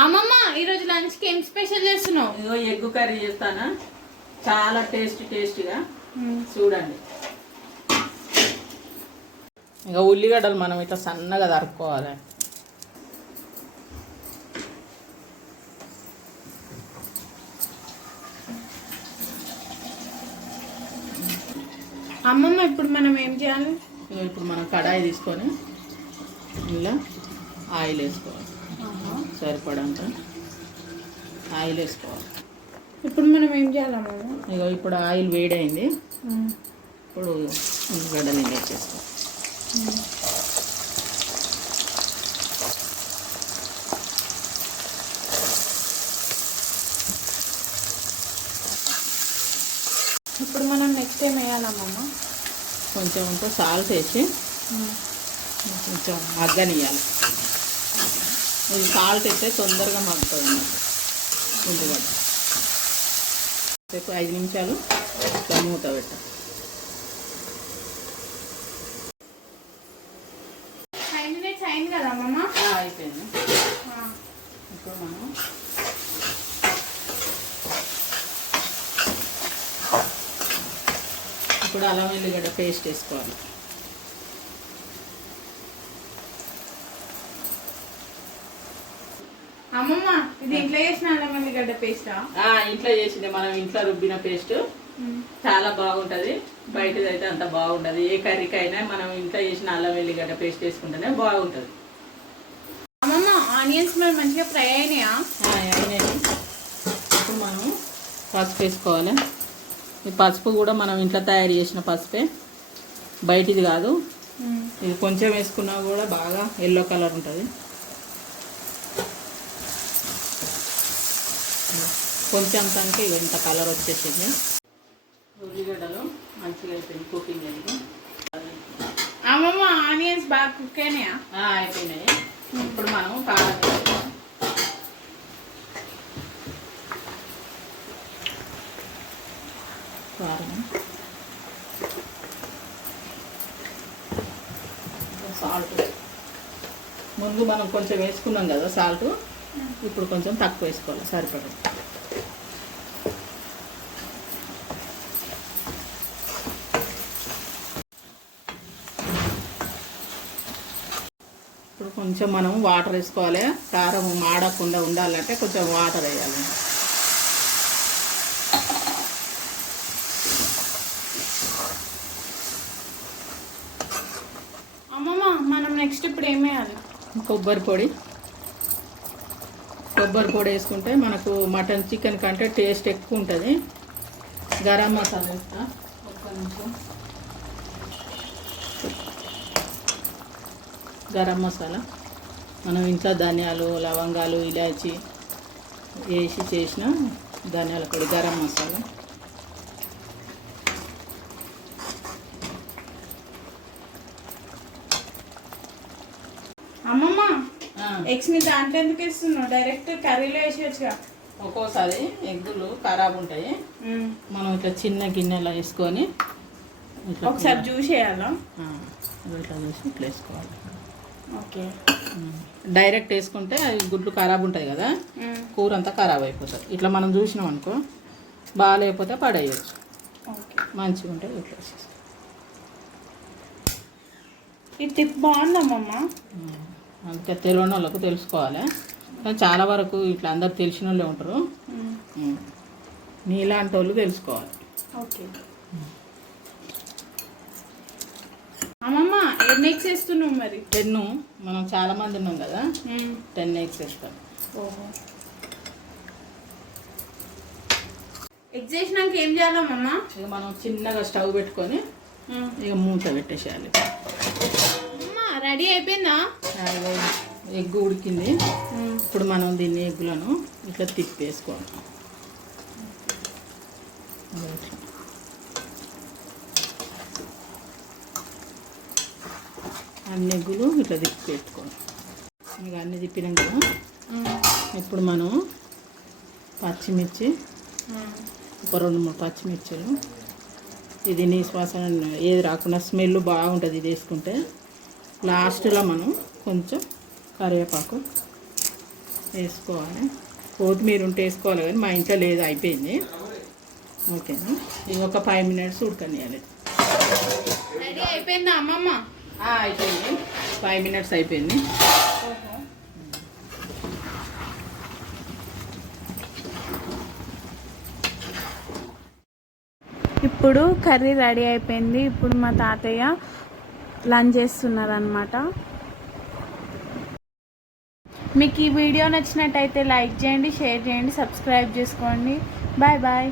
అమ్మమ్మ ఈరోజు లంచ్కి ఏం స్పెషల్ చేస్తున్నావు? ఇగో ఎగ్ కర్రీ చేస్తానా, చాలా టేస్టీగా చూడండి. ఇక ఉల్లిగడ్డలు మనం ఇట్లా సన్నగా తరుక్కోవాలి. అమ్మమ్మ ఇప్పుడు మనం ఏం చేయాలి? ఇప్పుడు మనం కడాయి తీసుకొని ఇలా ఆయిల్ వేసుకోవాలి, సరిపడంత ఆయిల్ వేసుకోవాలి. ఇప్పుడు మనం ఏం చేయాలమ్మమ్మ? ఇక ఇప్పుడు ఆయిల్ వేడైంది, ఇప్పుడు ఉల్లిగడ్డలు వేసేసుకోవాలి. ఇప్పుడు మనం నెక్స్ట్ ఏం వేయాలమ్మమ్మ? కొంచెం సాల్ట్ వేసి కొంచెం మగ్గనియాలి. ఇది సాల్ట్ అయితే తొందరగా మగ్గుతుంది అన్నట్టు ఉల్లిగడ్డ. రేపు 5 నిమిషాలు మూత పెట్టాలి. 5 minutes అయింది కదా అమ్మమ్మ? అయిపోయింది. ఇప్పుడు మనం అల్లం వెల్లిగడ్డ పేస్ట్ వేసుకోవాలి. అమ్మమ్మ ఇది ఇంట్లో చేసిన అల్లం వెల్లిగడ్డ పేస్టా? ఇంట్లో చేసింది, మనం ఇంట్లో రుబ్బిన పేస్ట్. చాలా బాగుంటుంది, బయటది అయితే అంత బాగుంటుంది. ఏ కర్రీకైనా మనం ఇంట్లో చేసిన అల్లం వెల్లిగడ్డ పేస్ట్ వేసుకుంటేనే బాగుంటుంది. అమ్మమ్మ ఆనియన్స్ మరి మంచిగా ఫ్రై అయినాయా? అయినాయి. ఇప్పుడు మనం పసుపు వేసుకోవాలి. ఈ పసుపు కూడా మనం ఇంట్లో తయారు చేసిన పసుపే, బయటిది కాదు. ఇది కొంచెం వేసుకున్నా కూడా బాగా ఎల్లో కలర్ ఉంటుంది. కొంచెం తనకి ఇంత కలర్ వచ్చేసింది. ఉల్లిగడ్డలు మంచిగా అయిపోయింది, కుకింగ్ అయింది. అమ్మమ్మ ఆనియన్స్ బాగా కుక్ అయినాయా? అయిపోయినాయి. ఇప్పుడు మనం కారం వేసుకోవాలి. కారం, సాల్ట్ ముందు మనం కొంచెం వేసుకున్నాం కదా సాల్ట్, ఇప్పుడు కొంచెం తక్కువ వేసుకోవాలి సరిపడ. ఇప్పుడు కొంచెం మనం వాటర్ వేసుకోవాలి. కారం మాడకుండా ఉండాలంటే కొంచెం వాటర్ వేయాలి. అమ్మమ్మ మనం నెక్స్ట్ ఇప్పుడు ఏం వేయాలి? కొబ్బరి పొడి వేసుకుంటే మనకు మటన్ చికెన్ కంటే టేస్ట్ ఎక్కువ ఉంటుంది. గరం మసాలా వేస్తా, ఒక్క నిమిషం. గరం మసాలా మనం ఇంట్లో ధనియాలు, లవంగాలు, ఇలాచి వేసి చేసిన ధనియాల పొడి, గరం మసాలా. అమ్మమ్మ ఎగ్స్ ని దాంట్లో ఎందుకు వేస్తున్నావు? డైరెక్ట్ కర్రీలో వేసేయచ్చుగా. ఒక్కోసారి ఎగ్గులు ఖరాబ్ ఉంటాయి, మనం ఇట్లా చిన్న గిన్నెలో వేసుకొని ఒకసారి జ్యూస్ వేయాలా? ఇట్లా చూసి ఇట్లా వేసుకోవాలి. ఓకే. డైరెక్ట్ వేసుకుంటే అవి గుడ్లు ఖరాబ్ ఉంటాయి కదా, కూర అంతా ఖరాబ్ అయిపోతుంది. ఇట్లా మనం చూసినాం అనుకో, బాగాలేకపోతే పడేయచ్చు. మంచిగా ఉంటే ఇట్లా వేసేసి. ఈ టిప్ బాగుందమ్మమ్మ. అందుకే తెలియని వాళ్ళకు తెలుసుకోవాలి, కానీ చాలా వరకు ఇట్లా అందరు తెలిసిన వాళ్ళే ఉంటారు. నీలాంటి వాళ్ళు తెలుసుకోవాలి. ఓకే. అమ్మమ్మ ఎన్ని ఎగ్స్ వేస్తున్నావు మరి? 10. మనం చాలా మంది ఉన్నాం కదా, 10 ఎగ్స్ వేస్తాం. ఓహో. ఎగ్స్ వేసినాక ఏం చేయాలమ్మమ్మ? ఇక మనం చిన్నగా స్టవ్ పెట్టుకొని ఇక మూత పెట్టేసేయాలి. రెడీ అయిపోయిందా? ఎగ్ ఉడికింది. ఇప్పుడు మనం దీన్ని ఎగ్గులను ఇట్లా తిప్పేసుకోవాలి. అన్ని ఎగ్గులు ఇట్లా తిప్పి పెట్టుకోవాలి. ఇక అన్ని తిప్పినాక ఇప్పుడు మనం పచ్చిమిర్చి, ఒక 2-3 పచ్చిమిర్చిలు, ఇది నీ శ్వాసన ఏది రాకుండా స్మెల్ బాగుంటుంది ఇది వేసుకుంటే. లాస్ట్లో మనం కొంచెం కరివేపాకు, వేసుకోవాలి. కొత్తిమీర ఉంటే వేసుకోవాలి కానీ మా ఇంట్లో లేదు, అయిపోయింది. ఓకేనా, ఇది ఒక 5 minutes ఉడకనియాలి. రెడీ అయిపోయిందా అమ్మమ్మ? అయిపోయింది, 5 minutes అయిపోయింది. ఇప్పుడు కర్రీ రెడీ అయిపోయింది. ఇప్పుడు మా తాతయ్య లంచ్ చేస్తున్నారు అన్నమాట. మీకు ఈ వీడియో నచ్చినట్టయితే లైక్ చేయండి, షేర్ చేయండి, సబ్స్క్రైబ్ చేసుకోండి. Bye bye.